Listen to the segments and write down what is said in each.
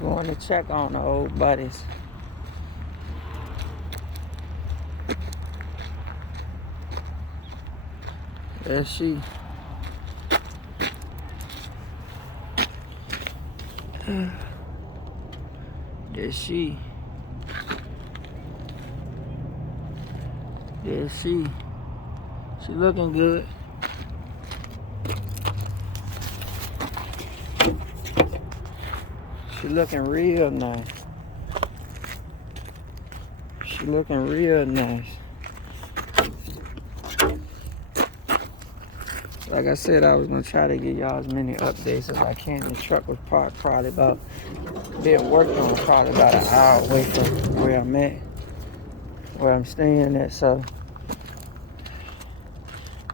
Going to check on the old buddies. There she. There she. There she. She looking good. She looking real nice. She looking real nice. Like I said, I was gonna try to get y'all as many updates as I can. The truck was parked probably about, being worked on probably about an hour away from where I'm at, where I'm staying at. So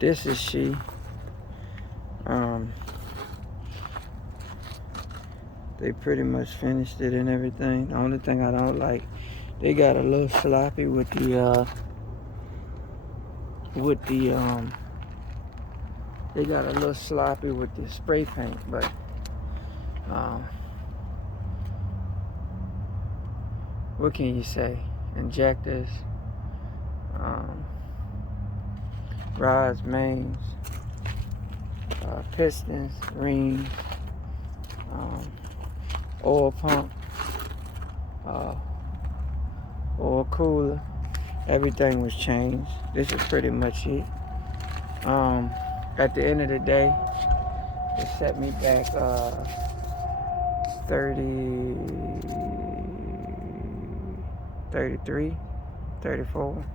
this is she. They pretty much finished it and everything. The only thing I don't like, they got a little sloppy with the they got a little sloppy with the spray paint, but what can you say? Injectors, rods, mains, pistons, rings, oil pump, oil cooler, everything was changed. This is pretty much it. At the end of the day, it set me back 33, 34.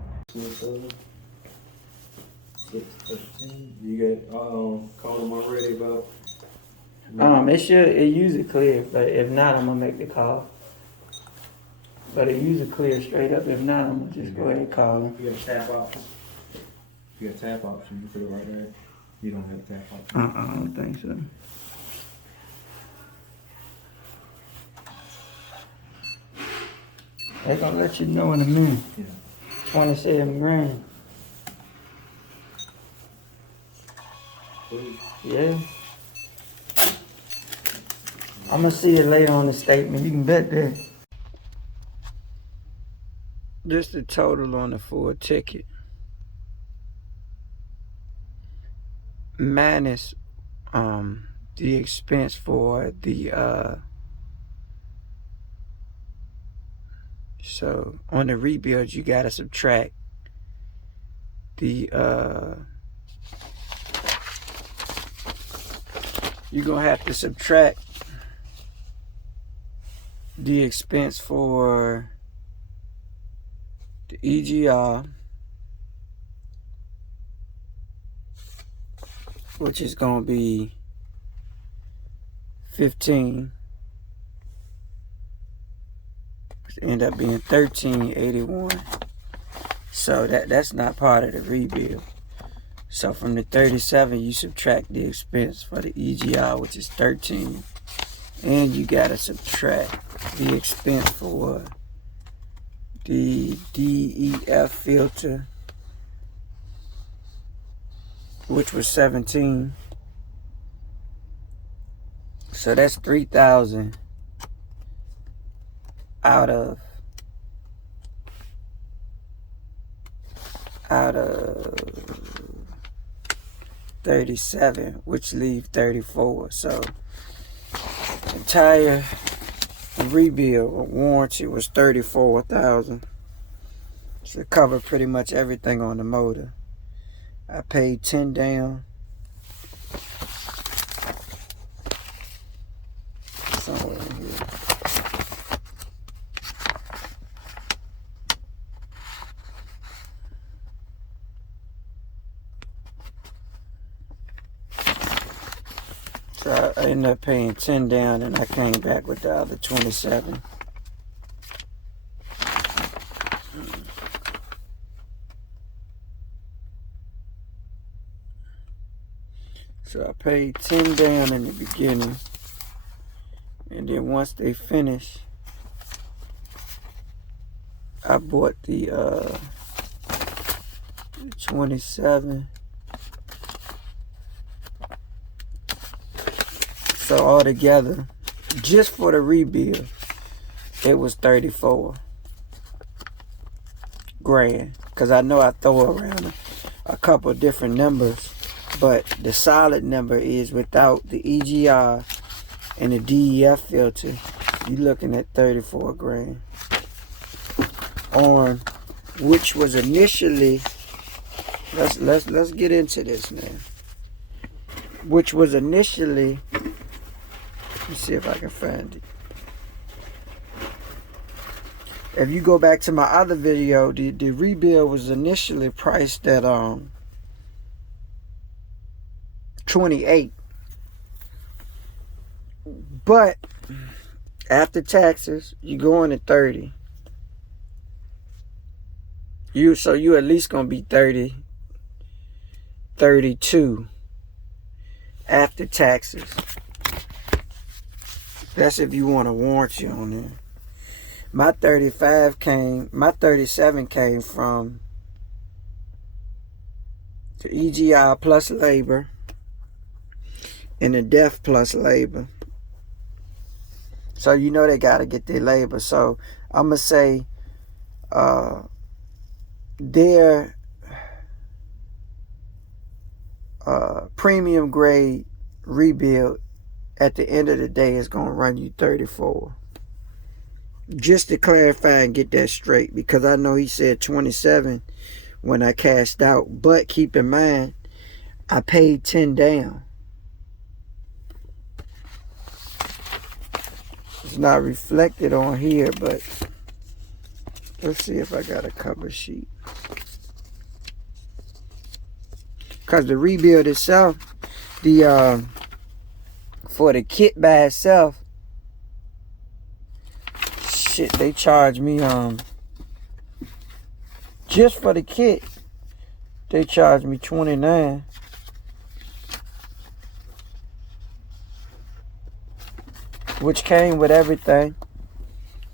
6:13. You got call them already about? It usually clear, but if not, I'm gonna make the call. But it usually clear straight up. If not, I'm gonna just go ahead and call them. You got a tap option? You got a tap option, you put it right there. You don't have a tap option. I don't think so. They're gonna let you know in a minute. Yeah. 27 grand. Please. Yeah. I'm gonna see it later on the statement. You can bet that. Just the total on the full ticket. Minus the expense for the so on the rebuild you gotta subtract the you're gonna have to subtract the expense for the EGR, which is gonna be 15. End up being 1381. So that's not part of the rebuild. So from the 37 you subtract the expense for the EGR, which is 13, and you gotta subtract the expense for the DEF filter, which was 17. So that's 3,000 out of 37, which leave 34. So entire rebuild warranty was 34,000. So it covered pretty much everything on the motor. I paid 10 down. Somewhere in here. So I ended up paying 10 down and I came back with the other 27. So I paid 10 down in the beginning, and then once they finish, I bought the 27. So altogether, just for the rebuild, it was 34 grand. Because I know I throw around a couple of different numbers, but the solid number is without the EGR and the DEF filter. You're looking at 34 grand. On which was initially, let's get into this now. Which was initially, let me see if I can find it. If you go back to my other video, the rebuild was initially priced at 28. But after taxes, you going to 30. So you at least gonna be 30, 32 after taxes. That's if you want a warranty on it. My 37 came from the EGI plus labor and the DEF plus labor. So you know they gotta get their labor. So I'm gonna say their premium grade rebuild at the end of the day is gonna run you 34. Just to clarify and get that straight, because I know he said 27 when I cashed out, but keep in mind I paid 10 down. It's not reflected on here, but let's see if I got a cover sheet. Because the rebuild itself, for the kit by itself, shit, they charge me just for the kit, they charge me $29. Which came with everything.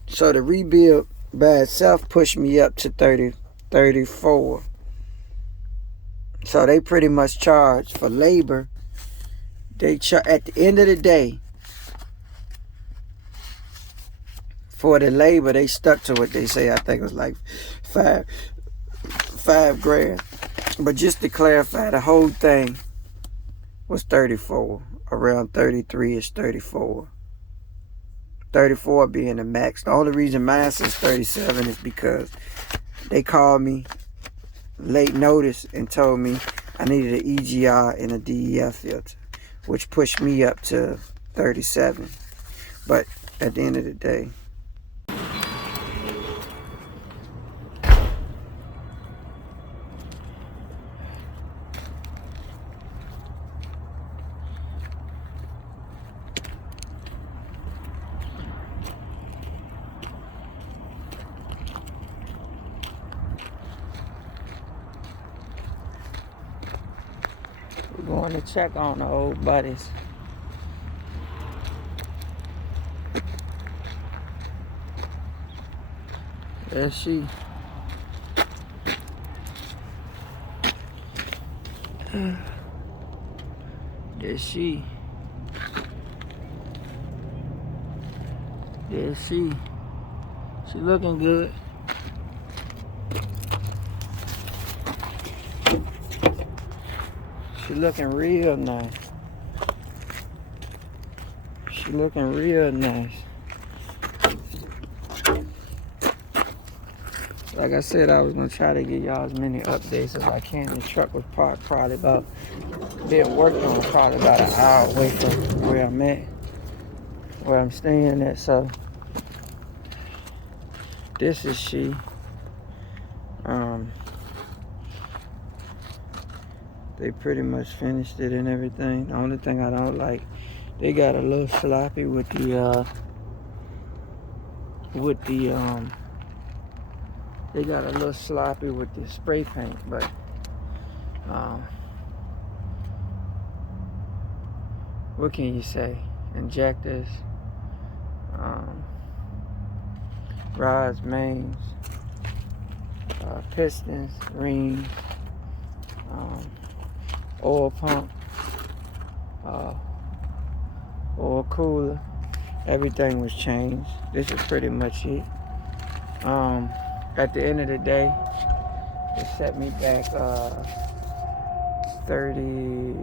So the rebuild by itself pushed me up to 34. So they pretty much charge for labor. They at the end of the day, for the labor, they stuck to what they say. I think it was like five grand. But just to clarify, the whole thing was 34. Around 33 is 34. 34 being the max. The only reason mine says 37 is because they called me late notice and told me I needed an EGR and a DEF filter, which pushed me up to 37. But at the end of the day, we're going to check on the old buddies. There she. There she. There she. She looking good. She looking real nice. She looking real nice. Like I said, I was gonna try to get y'all as many updates as I can. The truck was parked probably about, being worked on probably about an hour away from where I'm at, where I'm staying at. So this is she. They pretty much finished it and everything. The only thing I don't like, they got a little sloppy with the they got a little sloppy with the spray paint, but what can you say? Injectors, rods, mains, pistons, rings, oil pump, oil cooler, Everything was changed. This is pretty much it. At the end of the day, it set me back 30,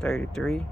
33.